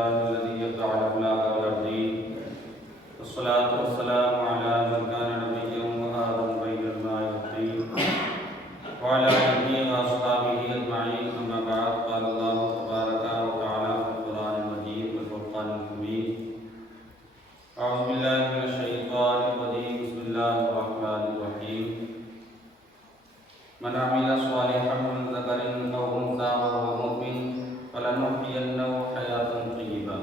لله الذي يقطع الأفلاك والأرضين والصلاة والسلام على من كان نبيا وآدم بين الماء والطين وعلى آله وأصحابه أجمعين. أما بعد، قال الله تبارك وتعالى في القرآن المجيد والفرقان الحميد: أعوذ بالله من الشيطان الرجيم. بسم الله الرحمن الرحيم. من عمل صالحا من ذكر أو أنثى وهو مؤمن فلنحيينه حياة طيبة.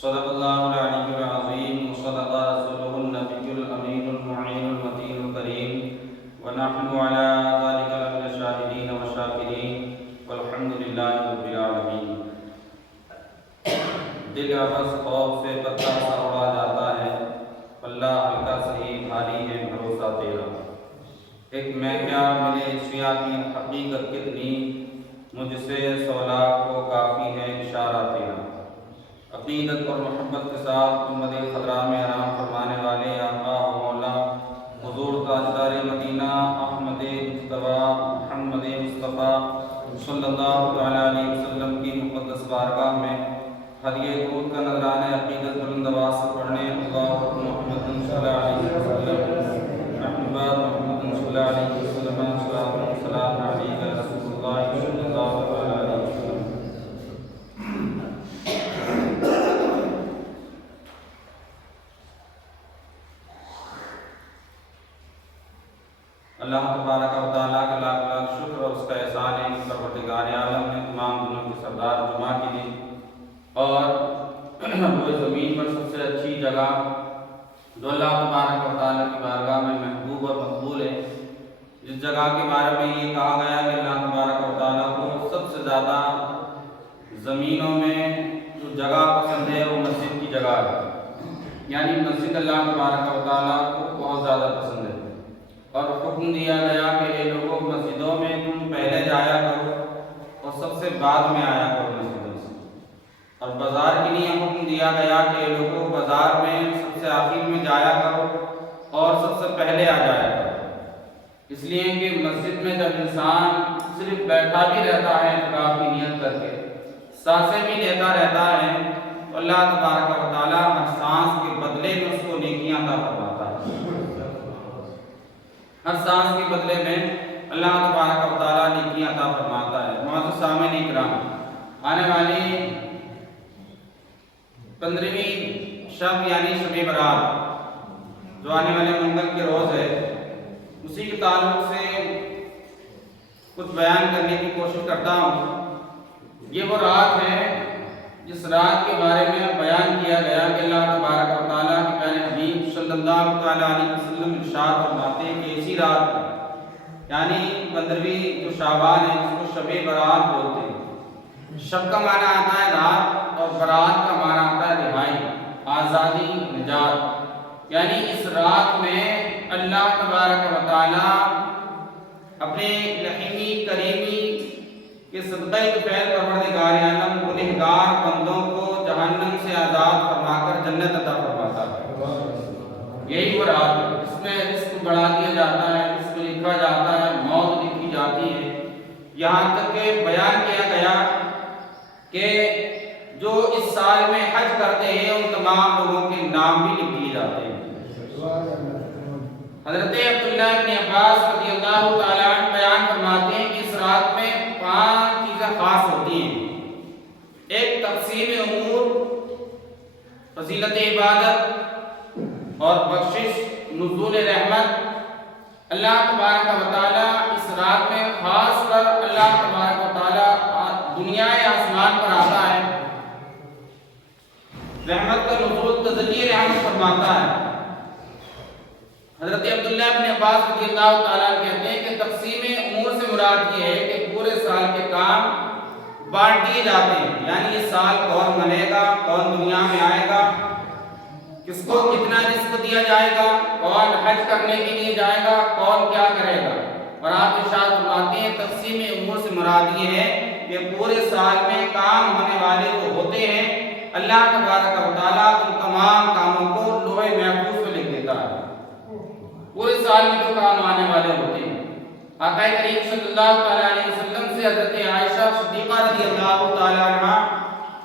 صدق الله العلي العظيم وصدق رسوله النبي الأمين المعين المتين الكريم، ونحن على ذلك لمن الشاهدين والشاكرين، والحمد لله رب العالمين. دل آپس خوف سے پتہ سا اڑا جاتا ہے، پلہ ہلکا صحیح بھاری ہے بھروسہ تیرا. ایک میں کیا ملے اشیاء کی حقیقت کتنی، مجھ سے سولاق کو کافی ہے اشارہ تیرا. عقیدت اور محبت کے ساتھ محمد خضرا میں آرام فرمانے والے آقا و مولا حضور تاجدار مدینہ احمد مجتبیٰ محمد مصطفیٰ صلی اللہ علیہ وسلم کی مقدس بارگاہ میں ہدیہ درود کا نذرانہ عقیدت بلند آواز سے پڑھنے اللہ محمد صلی اللہ علیہ وسلم محمد محمد صلی اللہ علیہ وسلم سلام علیہ رسول اللہ صلی اللہ علیہ وسلم. اللہ تبارک و تعالیٰ کا لاکھ لاکھ شکر اور اس کا احسان ہے کہ پروردگار عالم نے تمام دنوں کے سردار جمعہ کے دن اور وہ زمین پر سب سے اچھی جگہ جو اللہ تبارک و تعالیٰ کی بارگاہ میں محبوب اور مقبول ہے، جس جگہ کے بارے میں یہ کہا گیا کہ اللہ تبارک و تعالیٰ کو سب سے زیادہ زمینوں میں جو جگہ پسند ہے وہ مسجد کی جگہ ہے. یعنی مسجد اللہ تبارک و تعالیٰ کو بہت زیادہ پسند ہے، اور حکم دیا گیا کہ یہ لوگوں مسجدوں میں تم پہلے جایا کرو اور سب سے بعد میں آیا کرو مسجدوں سے. اور بازار کے لیے حکم دیا گیا کہ یہ لوگوں بازار میں سب سے آخر میں جایا کرو اور سب سے پہلے آ جایا کرو. اس لیے کہ مسجد میں جب انسان صرف بیٹھا بھی رہتا ہے اعتکاف کی نیت کر کے، سانسیں بھی لیتا رہتا ہے، تو اللہ تبارک و تعالیٰ ہر سانس کے بدلے میں اس کو نیکیاں عطا فرماتا ہے. ہر سانس کے بدلے میں اللہ تبارک و تعالیٰ نیکیاں عطا فرماتا ہے. معزز سامعین اکرام، آنے والی 15ویں شب یعنی شب برات جو آنے والے منگل کے روز ہے، اسی کے تعلق سے کچھ بیان کرنے کی کوشش کرتا ہوں. یہ وہ رات ہے جس رات کے بارے میں بیان کیا گیا کہ اللہ تبارک و تعالیٰ کے پیارے حبیب صلی اللہ علیہ وسلم ارشاد فرماتے ہیں کہ اسی رات یعنی 15ویں جو شعبان ہے جس کو شب برات بولتے ہیں. شب کا معنی آتا ہے رات اور برات کا معنی آتا ہے رہائی، آزادی، نجات. یعنی اس رات میں اللہ تبارک و تعالیٰ اپنے رحیمی کریمی کہ صدقہ فیض پروردگار عالم گنہگار بندوں کو جہنم سے آزاد فرما کر جنت عطا فرماتا ہے. یہی وہ رات ہے جس میں رزق بڑھا دیا جاتا ہے، رزق لکھا جاتا ہے، موت لکھی جاتی ہے. یہاں تک کہ بیان کیا گیا کہ جو اس سال میں حج کرتے ہیں ان تمام لوگوں کے نام بھی لکھ دیے جاتے ہیں. حضرت عبداللہ بن عباس رضی اللہ تعالیٰ عنہ بیان فرماتے ہیں کہ اس رات میں 5 چیزیں خاص ہوتی ہیں. ایک تقسیم امور، فضیلت عبادت اور بخشش، نزول رحمت. اللہ تبارک و تعالیٰ اس رات میں خاص کر اللہ تبارک و تعالیٰ دنیا آسمان پر آتا ہے، رحمت کا نزول تجلی رحمت فرماتا ہے. حضرت عبداللہ بن عباس رضی اللہ تعالیٰ کہتے ہیں کہ تقسیم امور سے مراد یہ ہے کہ پورے سال کے کام بانٹ دیے جاتے ہیں. یعنی یہ سال کون بنے گا، کون دنیا میں آئے گا، کس کو کتنا رزق دیا جائے گا، کون حج کرنے کے لیے جائے گا، کون کیا کرے گا. اور آپ ارشاد فرماتے ہیں تقسیم امور سے مراد یہ ہے کہ پورے سال میں کام ہونے والے جو ہوتے ہیں اللہ تبارک و تعالیٰ ان تمام کاموں کو لوح محفوظ میں لکھ دیتا ہے. پورے سال میں جو کام آنے والے ہوتے ہیں. آقا کریم صلی اللہ علیہ وسلم سے حضرت عائشہ صدیقہ رضی اللہ تعالی عنہ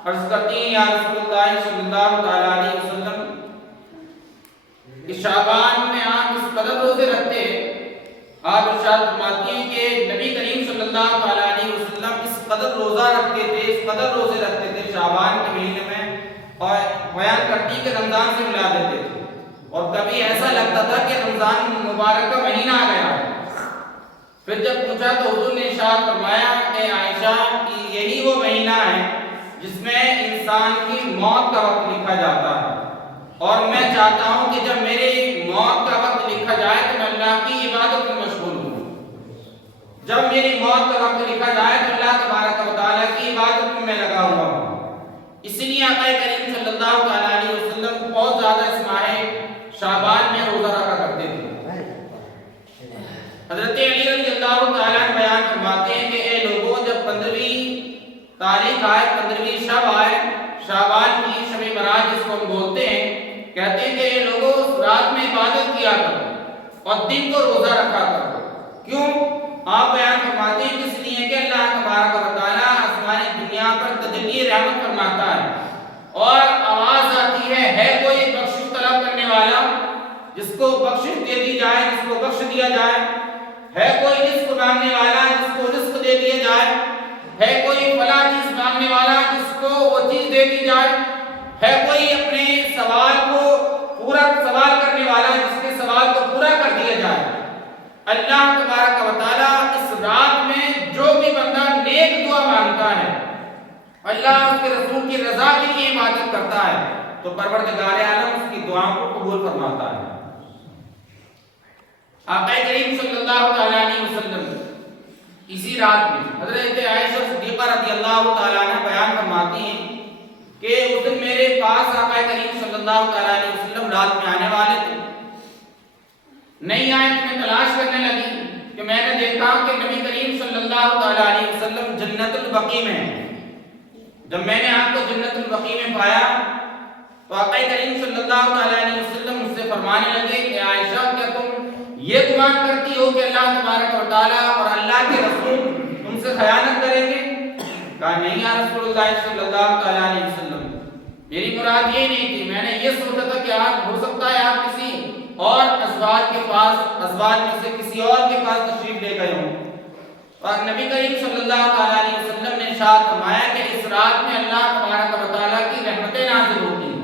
عرض کرتی ہیں یا رسول اللہ صلی اللہ تعالیٰ علیہ وسلم کہ شعبان میں آپ اس قدر روزے رکھتے ہیں، آپ ارشاد فرماتی ہیں کہ نبی کریم صلی اللہ تعالیٰ علیہ وسلم اس قدر روزہ رکھتے تھے، اس قدر روزے رکھتے تھے شعبان کے مہینے میں، اور بیان کرتی کہ رمضان سے ملا دیتے تھے، اور کبھی ایسا لگتا تھا کہ رمضان مبارک کا مہینہ آ گیا ہے۔ پھر جب پوچھا تو حضور نے ارشاد فرمایا کہ عائشہ کہ یہی وہ مہینہ ہے جس میں انسان کی موت کا وقت لکھا جاتا ہے، اور میں چاہتا ہوں کہ جب میری موت کا وقت لکھا جائے تو میں اللہ کی عبادت میں مشغول ہوں۔ جب میری موت کا وقت لکھا جائے تو اللہ تبارک و تعالیٰ کی عبادت میں لگا ہوا ہوں۔ اسی لیے آقا کریم صلی اللہ تعالیٰ علیہ وسلم بہت زیادہ اس ماہ شعبان میں روزہ رکھا کرتے تھے۔ حضرت علی رضی اللہ تعالیٰ عنہ بیان فرماتے ہیں کہ اے لوگوں، جب 15ویں تاریخ آئے، 15ویں شب آئے، شعبان کی شب برات جس کو ہم بولتے ہیں، کہتے ہیں کہ اے لوگوں رات میں عبادت کیا کرو اور دن کو روزہ رکھا کرو۔ کیوں؟ آپ بیان فرماتے ہیں اس لیے کہ اللہ تبارک و تعالیٰ آسمانی دنیا پر تجلی رحمت فرماتا ہے، اور آواز آتی ہے کوئی بخشش طلب کرنے والا جس کو بخشش دے دی جائے، جس کو بخش دیا جائے، ہے کوئی رزق مانگنے والا جس کو رزق دے دیا جائے، ہے کوئی فلاں چیز مانگنے والا جس کو وہ چیز دے دی جائے، ہے کوئی اپنے سوال کو پورا سوال کرنے والا جس کے سوال کو پورا کر دیا جائے۔ اللہ تبارک و تعالیٰ اس رات میں جو بھی بندہ نیک دعا مانگتا ہے، اللہ اس کے رسول کی رضا کے لیے عبادت کرتا ہے، تو پروردگار عالم اس کی دعاؤں کو قبول فرماتا ہے۔ آقا کریم صلی اللہ تعالیٰ علیہ وسلم اسی رات میں حضرت عائشہ صدیقہ رضی اللہ تعالیٰ عنہ بیان فرماتی ہیں کہ اس دن میرے پاس آقا کریم صلی اللہ تعالیٰ علیہ وسلم رات میں آنے والے تھے، نہیں آئے تو میں تلاش کرنے لگی کہ میں نے دیکھا کہ نبی کریم صلی اللہ تعالیٰ علیہ وسلم جنت البقیع میں ہیں۔ جب میں نے آپ کو جنت البقیع میں پایا تو آقا کریم صلی اللہ تعالیٰ علیہ وسلم مجھ سے فرمانے لگے کہ عائشہ کیا تم یہ گمان کرتی ہو کہ اللہ تبارک و تعالیٰ اور اللہ کے رسول تم سے خیانت کریں گے؟ کہا نہیں یا رسول اللہ صلی اللہ تعالیٰ علیہ وسلم، میری مراد یہ نہیں تھی، میں نے یہ سوچا تھا کہ آپ ہو سکتا ہے آپ کسی اور ازواج کے پاس، ازواج میں سے کسی اور کے پاس تشریف لے گئے ہوں۔ اور نبی کریم صلی اللہ تعالیٰ علیہ وسلم نے ارشاد فرمایا کہ اس رات میں اللہ تبارک و تعالیٰ کی رحمتیں نازل ہوتی ہیں،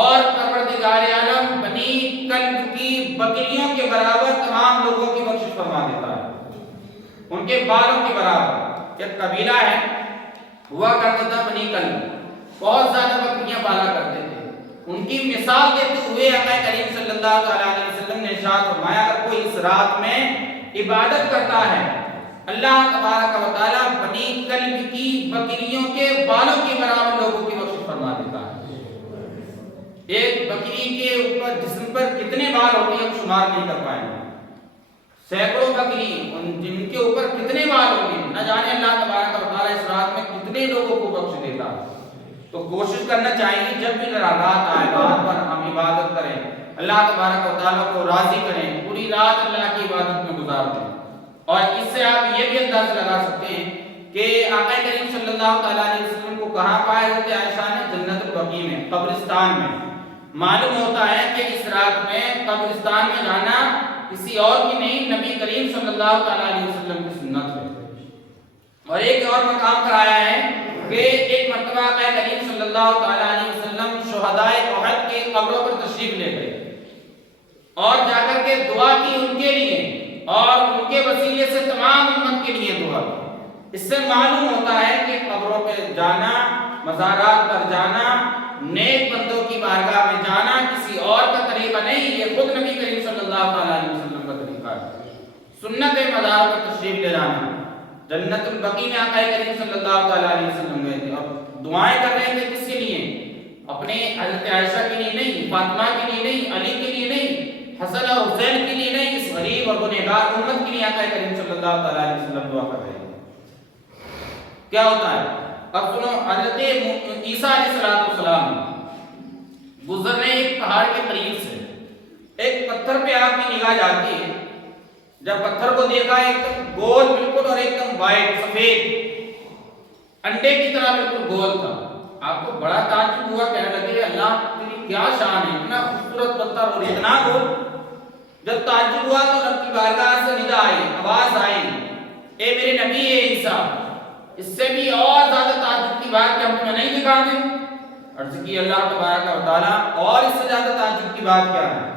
اور پروردگار عالم بنی کلب کی بکریوں کے برابر تمام لوگوں کی بخشش فرما دیتا ہے، ان کے بالوں کے برابر۔ ایک قبیلہ ہے ہوا کرتا تھا بنی کلب، بہت زیادہ بکریاں پالا کرتے تھے، ان کی مثال دیتے ہوئے آقا کریم صلی اللہ تعالیٰ علیہ وسلم نے ارشاد فرمایا اگر کوئی اس رات میں عبادت کرتا ہے، اللہ تبارک و تعالیٰ بنی کلب کی بکریوں کے بالوں کے برابر لوگوں کی بخشش فرما دیتا ہے۔ ایک بکری کے اوپر جسم پر کتنے بال ہوتے ہیں ہم شمار نہیں کر پائیں گے، سینکڑوں بکری جن کے اوپر کتنے بال ہوں گے، نہ جانے اللہ تبارک و تعالیٰ اس رات میں کتنے لوگوں کو بخش دیتا۔ تو کوشش کرنا چاہیے جب بھی رات آئے رات پر ہم عبادت کریں، اللہ تبارک و تعالیٰ کو راضی کریں، پوری رات اللہ کی عبادت میں گزار دیں۔ اور اس سے آپ یہ بھی اندازہ لگا سکتے ہیں کہ آقا کریم صلی اللہ تعالیٰ علیہ وسلم کو کہاں پایا حضرت عائشہ نے؟ جنت البقیع میں، قبرستان میں۔ معلوم ہوتا ہے کہ اس رات میں قبرستان میں جانا کسی اور کی نہیں، نبی کریم صلی اللہ تعالیٰ علیہ وسلم کی سنت ہے۔ اور ایک اور مقام پر آیا ہے کہ ایک مرتبہ آقا کریم صلی اللہ تعالیٰ علیہ وسلم شہدائے احد کی قبروں پر تشریف لے گئے اور جا کر کے دعا کی ان کے لیے، اور ان کے وسیلے سے تمام امت کے لیے دعا۔ اس سے معلوم ہوتا ہے کہ قبروں پہ جانا، مزارات پر جانا، نیک بندوں کی بارگاہ میں جانا کسی اور کا طریقہ نہیں، یہ خود نبی کریم صلی اللہ تعالیٰ علیہ وسلم کا طریقہ ہے۔ سنت مزار پر تشریف لے جانا۔ جنت البقیع میں آقا کریم صلی اللہ تعالیٰ علیہ وسلم گئے تھے، اب دعائیں کر رہے تھے کس کے لیے؟ اپنے حضرت عائشہ کے لیے نہیں، فاطمہ کے لیے نہیں، علی کے لیے نہیں، حسن اور حسین کے لیے نہیں، اس غریب اور گنہگار امت کے لیے آقا کریم صلی اللہ تعالیٰ علیہ وسلم دعا کر رہے ہیں۔ کیا ہوتا ہے؟ اب سنو، حضرت عیسیٰ علیہ السلام گزرنے ایک پہاڑ کے قریب سے، ایک پتھر پہ آپ کی نگاہ جاتی ہے، جب پتھر کو دیکھا ایک دم گول بالکل اور ایک دم وائٹ سفید انڈے کی طرح بالکل گول تھا، آپ کو بڑا تعجب ہوا، کہنے لگے اللہ تیری کیا شان ہے، اتنا خوبصورت پتھر اور اتنا گول۔ جب تعجب ہوا تو رب کی بارگاہ سے ندا آئی، آواز آئی، اے میرے نبی عیسیٰ، اس سے بھی اور زیادہ تعجب کی بات کہ ہم تمہیں نہیں دکھا دیں؟ عرض کی اللہ تبارک و تعالیٰ اور اس سے زیادہ تعجب کی بات کیا ہے؟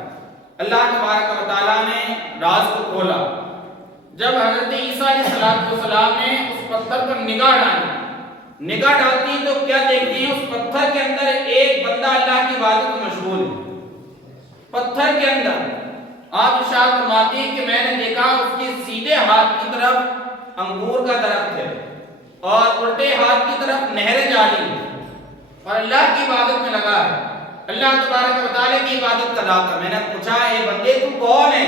اللہ تبارک و تعالیٰ نے راز کو کھولا۔ جب حضرت عیسیٰ علیہ السلام نے اس پتھر پر نگاہ ڈالتی تو کیا دیکھتی ہیں؟ اس پتھر کے اندر ایک بندہ اللہ کی عبادت میں مشغول ہے۔ پتھر کے اندر آپ ارشاد فرماتی ہیں کہ میں نے دیکھا اس کے سیدھے ہاتھ کی طرف انگور کا درخت ہے اور الٹے ہاتھ کی طرف نہر جاری ہے اور اللہ کی عبادت میں لگا ہے، اللہ تبارک و تعالیٰ کی عبادت کر رہا تھا۔ میں نے پوچھا اے بندے تو کون ہے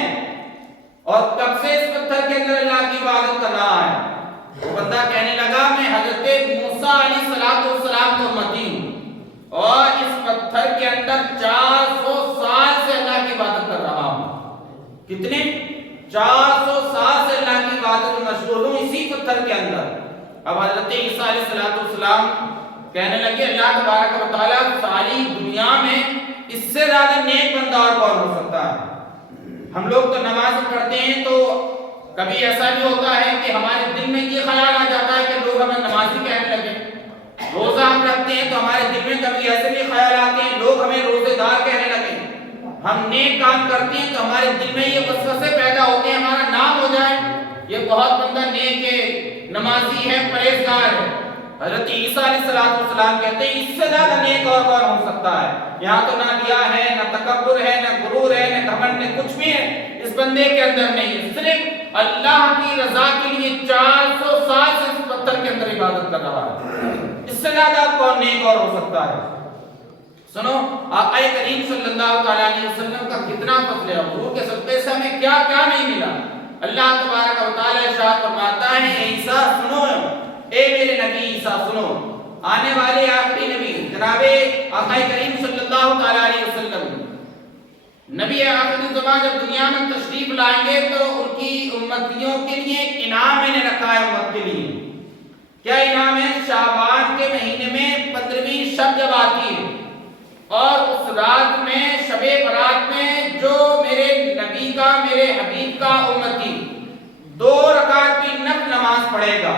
اور کب سے اس پتھر کے اندر اللہ کی عبادت کر رہا ہے؟ وہ بندہ کہنے لگا میں حضرت موسیٰ علیہ السلام کا امتی ہوں اور اس پتھر کے اندر 400 سال سے اللہ کی عبادت کر رہا ہوں۔ کتنے؟ 400 سال سے اللہ کی عبادت میں مشغول ہوں اسی پتھر کے اندر۔ اب حضرت عیسیٰ علیہ السلام کہنے لگے اللہ تبارک و تعالیٰ ساری دنیا میں اس سے زیادہ نیک بندہ اور کون ہو سکتا ہے؟ ہم لوگ تو نماز پڑھتے ہیں تو کبھی ایسا بھی ہوتا ہے کہ ہمارے دل میں یہ خیال آ جاتا ہے کہ لوگ ہمیں نمازی کہنے لگے۔ روزہ ہم رکھتے ہیں تو ہمارے دل میں کبھی ایسے بھی خیال آتے ہیں لوگ ہمیں روزے دار کہنے لگے۔ ہم نیک کام کرتے ہیں تو ہمارے دل میں یہ وسوسے پیدا ہوتے ہیں ہمارا نام ہو جائے، یہ بہت بندہ نیک ہے، نمازی ہے، پرہیزگار ہے۔ حضرت عیسیٰ علیہ السلام کہتے ہیں اس سے زیادہ نیک اور کون ہو سکتا ہے؟ یہاں تو نہ ریا ہے، نہ تکبر ہے، نہ غرور ہے، نہ گھمنڈ ہے، کچھ بھی ہے اس بندے کے اندر نہیں ہے۔ صرف اللہ کی رضا کے لیے 400 سال سے اس پتھر کے اندر عبادت کر رہا ہے، اس سے زیادہ کون نیک اور ہو سکتا ہے؟ سنو آقا کریم صلی اللہ علیہ وسلم کا کتنا فضل ہے، حضور کے صدقے سے ہمیں کیا کیا نہیں ملا۔ اللہ تبارک و تعالی ارشاد فرماتا ہے اے عیسیٰ سنو، اے میرے نبی عیسیٰ سنو، آنے والے آخری نبی جناب آقا کریم صلی اللہ علیہ وسلم نبی آخری زمان جب دنیا میں تشریف لائیں گے تو ان کی امتیوں کے لیے ایک انعام میں نے رکھا ہے امت کے لیے۔ کیا انعام ہے؟ شعبان کے مہینے میں 15ویں شب جب آتی ہے اور اس رات میں شب برات میں جو میرے نبی کا میرے حبیب کا امتی 2 رکعت کی نفل نماز پڑھے گا،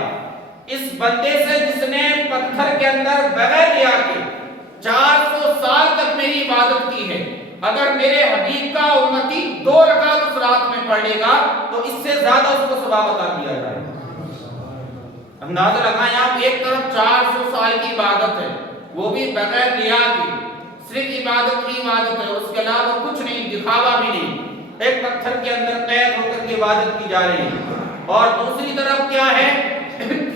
اس بندے سے جس نے پتھر کے اندر بغیر ریا کے 400 سال تک میری عبادت کی ہے، اگر میرے حبیب کا امتی 2 رکعت اس رات میں پڑھ لے گا تو اس سے زیادہ اس کو ثواب عطا کیا جائے گا۔ اندازہ لگائیں آپ، ایک طرف 400 سال کی عبادت ہے وہ بھی بغیر ریا کی، صرف عبادت کی عبادت ہے، اس کے علاوہ کچھ نہیں، دکھاوا بھی نہیں، ایک پتھر کے اندر قید ہو کر کے عبادت کی جا رہی ہے، اور دوسری طرف کیا ہے؟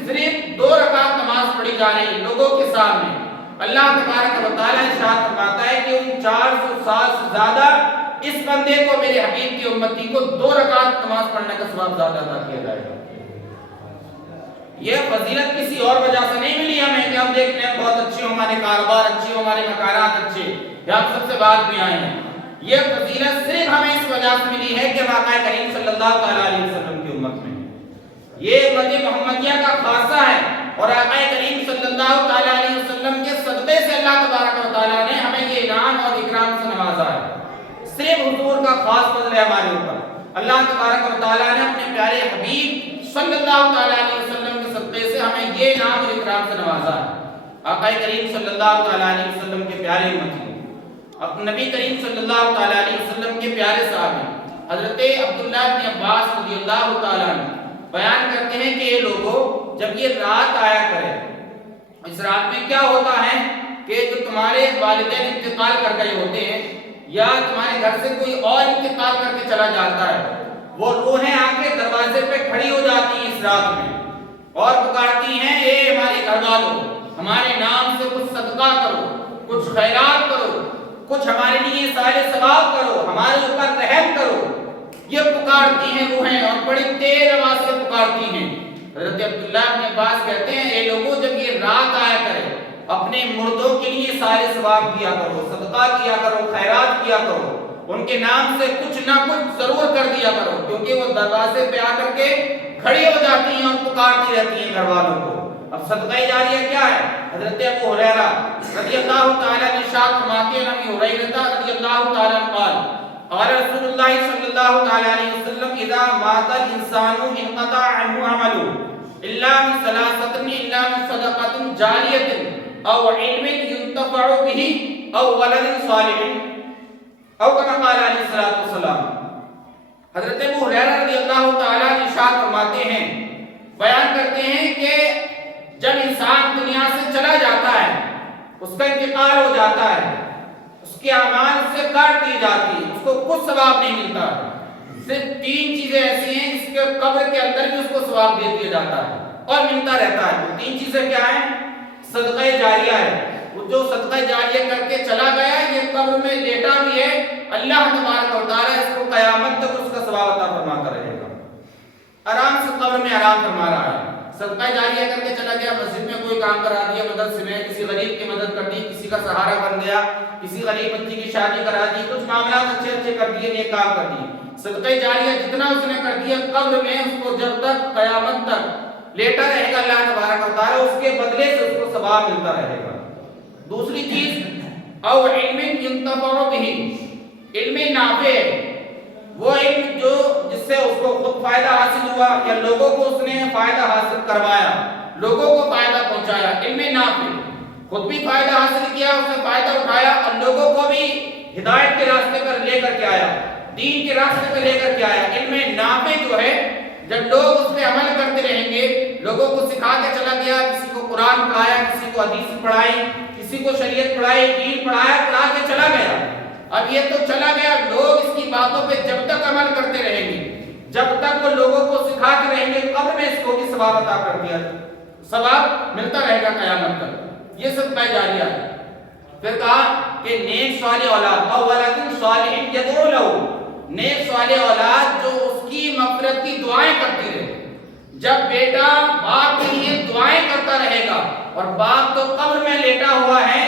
صرف 2 رکعت نماز پڑھی جا رہی ہے لوگوں کے سامنے۔ اللہ تبارک و تعالیٰ ارشاد فرماتا ہے کہ ان 400 سال سے زیادہ اس بندے کو میرے حبیب کی امتی کو 2 رکعت نماز پڑھنے کا ثواب زیادہ عطا کیا جائے گا۔ یہ فضیلت کسی اور وجہ سے نہیں ملی ہمیں کہ ہم دیکھنے میں بہت اچھے ہوں، ہمارے کاروبار اچھے ہوں، ہمارے مکانات اچھے، یا ہم سب سے بعد میں آئے ہیں۔ یہ فضیلت صرف ہمیں اس وجہ سے ملی ہے کہ آقا کریم صلی اللہ علیہ وسلم کی امت میں یہ امت محمدیہ کا خاصہ ہے، اور آقا کریم صلی اللہ علیہ وسلم کے صدقے سے اللہ تبارک و تعالیٰ نے ہمیں یہ انعام اور اکرام سے نوازا ہے۔ صرف حضور کا خاص فضل ہے ہمارے اوپر۔ اللہ تبارک و تعالیٰ نے اپنے پیارے حبیب صلی اللہ علیہ وسلم کے صدقے سے ہمیں یہ انعام اور اکرام سے نوازا ہے۔ آقا کریم صلی اللہ علیہ وسلم کے پیارے امتی، نبی کریم صلی اللہ علیہ وسلم کے پیارے صحابی حضرت عبداللہ بن عباس رضی اللہ تعالیٰ عنہ بیان کرتے ہیں کہ یہ لوگوں جب یہ رات آیا کرے، اس رات میں کیا ہوتا ہے کہ جو تمہارے والدین انتقال کر گئے ہوتے ہیں یا تمہارے گھر سے کوئی اور انتقال کر کے چلا جاتا ہے، وہ روحیں آ کے دروازے پہ کھڑی ہو جاتی ہیں اس رات میں اور پکارتی ہیں اے ہمارے گھر والوں، ہمارے نام سے کچھ صدقہ کرو، کچھ خیرات کرو، کچھ ہمارے لیے سارے ثواب کرو، ہمارے اوپر رحم کرو۔ یہ پکارتی ہیں روحیں اور بڑی تیز آواز سے پکارتی ہیں۔ حضرت عبداللہ بن عباس کہتے ہیں اے لوگوں جب یہ رات آیا کرے اپنے مردوں کے لیے سارے ثواب کیا کرو، صدقہ کیا کرو، خیرات کیا کرو، ان کے نام سے کچھ نہ کچھ ضرور کر دیا کرو، کیونکہ وہ دروازے پہ آ کر کے کھڑی ہو جاتی ہیں اور پکارتی رہتی ہیں گھر والوں کو۔ اب صدقہ جاریہ کیا ہے؟ حضرت ابو ہریرہ رضی اللہ تعالیٰ عنہ ارشاد فرماتے ہیں، ابی ہریرہ رضی اللہ تعالیٰ عنہ قال قال رسول اللہ صلی اللہ تعالیٰ علیہ وسلم اذا مات الانسان انقطع عنه عمله الا من ثلاثۃ الا من صدقۃ جاریۃ او علم ينتفع به او ولد صالح او کما قال علیہ الصلوۃ والسلام۔ حضرت ابو ہریرہ رضی اللہ تعالیٰ عنہ ارشاد فرماتے ہیں، بیان کرتے ہیں کہ جب انسان دنیا سے چلا جاتا ہے، اس کا انتقال ہو جاتا ہے، اس کے اعمال سے کاٹ دی جاتی ہے، اس کو کچھ ثواب نہیں ملتا، صرف 3 چیزیں ایسی ہیں جس کے قبر کے اندر بھی اس کو ثواب دے دیا جاتا ہے اور ملتا رہتا ہے۔ وہ 3 چیزیں کیا ہیں؟ صدقہ جاریہ ہے، وہ جو صدقہ جاریہ کر کے چلا گیا یہ قبر میں لیٹا بھی ہے، اللہ تبارک و تعالیٰ اس کو قیامت تک اس کا ثواب عطا فرماتا رہے گا، آرام سے قبر میں آرام فرما رہا ہے۔ صدقہ جاریہ کر کے چلا گیا، مسجد میں کوئی کام کرا دیا، مدرسے میں کسی غریب کی مدد کر دی، کسی کا سہارا بن گیا، کسی غریب بچی کی شادی کرا دی، کچھ معاملات اچھے اچھے کر دیے، نیک کام کر دیے۔ صدقہ جاریہ جتنا اس نے کر دیا قبر میں اس کو جب تک قیامت تک لیٹا رہے گا، اللہ تبارک و تعالیٰ اس کے بدلے سے اس کو ثواب ملتا رہے گا۔ دوسری چیز او علم ينتفع به، علم نافع، وہ علم جو جس سے اس کو خود فائدہ حاصل ہوا یا لوگوں کو اس نے فائدہ حاصل کروایا، لوگوں کو فائدہ پہنچایا، علم نافع، خود بھی فائدہ حاصل کیا، اس نے فائدہ اٹھایا اور لوگوں کو بھی ہدایت کے راستے پر لے کر کے آیا، دین کے راستے پر لے کر کے آیا۔ علم نافع جو ہے جب لوگ اس پہ عمل کرتے رہیں گے، لوگوں کو سکھا کے چلا گیا، کسی کو قرآن پڑھایا، کسی کو حدیث پڑھائی، کسی کو شریعت پڑھائی، دین پڑھایا، پڑھا کے چلا گیا۔ اب یہ تو چلا گیا، لوگ اس کی باتوں پہ جب تک عمل کرتے رہیں گے، جب تک وہ لوگوں کو سکھاتے رہیں گے، قبر میں اس کو بھی ثواب عطا کر دیا، ثواب ملتا رہے گا قیامت تک۔ یہ صدقہ جاریہ ہے۔ پھر کہا کہ نیک صالح اولاد او ولد صالح یدعو لہ، نیک صالح اولاد جو اس کی مغفرت کی دعائیں کرتی رہے۔ جب بیٹا باپ کے لیے دعائیں کرتا رہے گا، اور باپ تو قبر میں لیٹا ہوا ہے،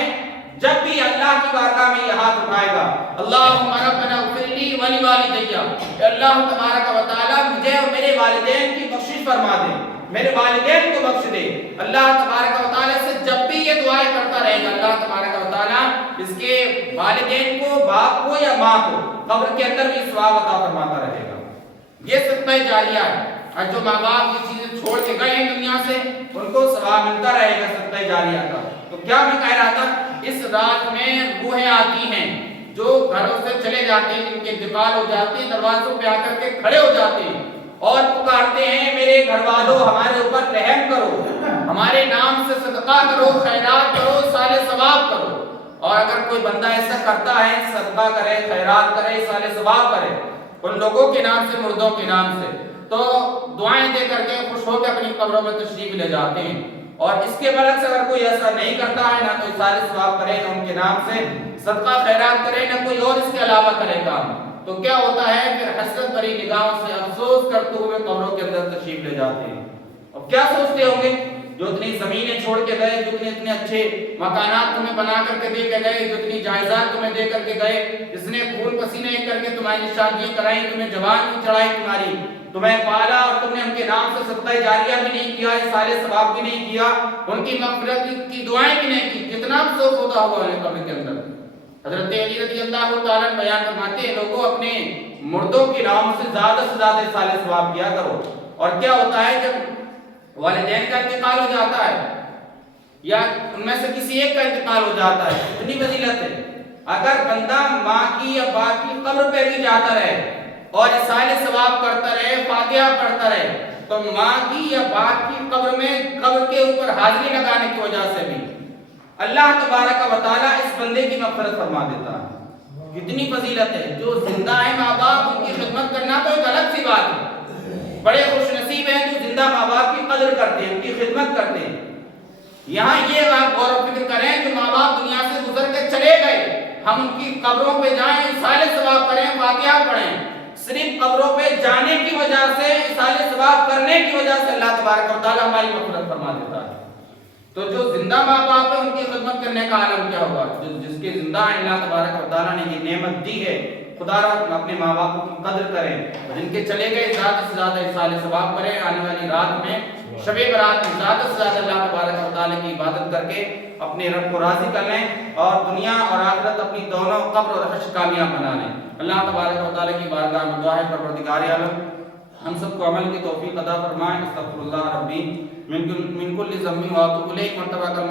جب بھی اللہ کی بارگاہ میں یہ ہاتھ اٹھائے گا، اللہم ربنا اغفر لی ولوالدی، اللہ تبارک و تعالی مجھے اور میرے والدین کی بخشش فرما دے، میرے والدین کو بخش دے۔ اللہ تبارک و تعالی سے جب بھی یہ دعائیں کرتا رہے گا، اللہ تبارک و تعالی اس کے والدین کو، باپ کو یا ماں کو، قبر کے اندر بھی ثواب عطا فرماتا رہے گا۔ یہ صدقہ جاریہ ہے، اور جو ماں باپ یہ چیزیں چھوڑ کے گئے ہیں دنیا سے، ان کو ثواب ملتا رہے گا صدقہ جاریہ کا۔ تو کیا میں کہہ رہا تھا، اس رات میں روحیں آتی ہیں جو گھروں سے چلے جاتے ہیں، جن کے انتقال ہو جاتے ہیں، دروازوں پہ آ کر کے کھڑے ہو جاتے ہیں اور پکارتے ہیں، میرے گھر والوں ہمارے اوپر رحم کرو، ہمارے نام سے صدقہ کرو، خیرات کرو، سال ثواب کرو۔ اور اگر کوئی بندہ ایسا کرتا ہے، صدقہ کرے، خیرات کرے، سال ثواب کرے ان لوگوں کے نام سے، مردوں کے نام سے، تو دعائیں دے کر کے خوش ہو کے اپنی قبروں میں تشریف لے جاتے ہیں۔ اور اس کے برعکس اگر کوئی ایسا نہیں کرتا ہے، نہ کوئی سال ثواب کرے، نہ ان کے نام سے صدقہ خیرات کرے، نہ کوئی اور اس کے علاوہ کرے کام، تو کیا ہوتا ہے، پھر حسرت بھری نگاہوں سے افسوس کرتے ہوئے قبروں کے اندر تشریف لے جاتے ہیں۔ اور کیا سوچتے ہوں گے، جو اتنی زمینیں چھوڑ کے گئے، جو اتنے اچھے مکانات تمہیں بنا کر کے دے کے گئے، جو اتنی جائیداد تمہیں دے کر کے گئے، جس نے خون پسینے کر کے تمہاری شادیاں کرائی، تمہیں جوان بھی چڑھائی، تمہیں پالا، اور تم نے ان کے نام سے صدقہ جاریہ بھی نہیں کیا، سال ثواب بھی نہیں کیا، ان کی مغفرت کی دعائیں بھی نہیں کی، کتنا افسوس ہوتا ہوگا انہیں قبر کے اندر۔ حضرت علی رضی اللہ تعالیٰ عنہ بیان فرماتے ہیں، لوگوں اپنے مردوں کے نام سے زیادہ سال ثواب کیا کرو۔ اور کیا ہوتا ہے، جب والدین کا انتقال ہو جاتا ہے یا ان میں سے کسی ایک کا انتقال ہو جاتا ہے، اتنی فضیلت ہے، اگر بندہ ماں کی یا باپ کی قبر پہ بھی جاتا رہے اور سال ثواب کرتا رہے، فاتحہ پڑھتا رہے، تو ماں کی یا باپ کی قبر میں، قبر کے اوپر حاضری لگانے کی وجہ سے بھی اللہ تبارک و تعالیٰ اس بندے کی مغفرت فرما دیتا ہے۔ کتنی فضیلت ہے، جو زندہ ہے ماں باپ، ان کی خدمت کرنا تو ایک الگ سی بات ہے، بڑے خوش نصیب ہیں جو زندہ ماں باپ کی قدر کرتے ہیں، ان کی خدمت کرتے ہیں۔ یہاں یہ آپ غور و فکر کریں، جو ماں باپ دنیا سے گزر کے چلے گئے، ہم ان کی قبروں پہ جائیں، سال ثواب کریں، فاتحہ پڑھیں، صرف قبروں پہ جانے کی وجہ سے، سال ثواب کرنے کی وجہ سے اللہ تبارک و تعالیٰ ہماری مغفرت فرما دیتا ہے۔ تو جو زندہ ماں باپ ہے ان کی خدمت کرنے کا عالم کیا ہوگا، جس کے زندہ ہیں اللہ تبارک و تعالیٰ نے یہ نعمت دی ہے، خدا را اپنے ماں باپ کی قدر کریں، اور جن کے چلے گئے زیادہ سے زیادہ سال ثواب کریں، آنے والی رات میں شب برات میں زیادہ سے زیادہ اللہ تبارک و تعالیٰ کی عبادت کر کے اپنے رب کو راضی کر لیں اور دنیا اور آخرت اپنی دونوں قبر اور حشر کامیاب بنا لیں۔ اللہ تبارک و تعالیٰ کی بارگاہ میں دعا ہے پروردگار عالم ہم سب کو عمل کی توفیق عطا فرمائے۔ استغفر اللہ ربی من کل ذنب و اتوب الیہ۔ مرتبہ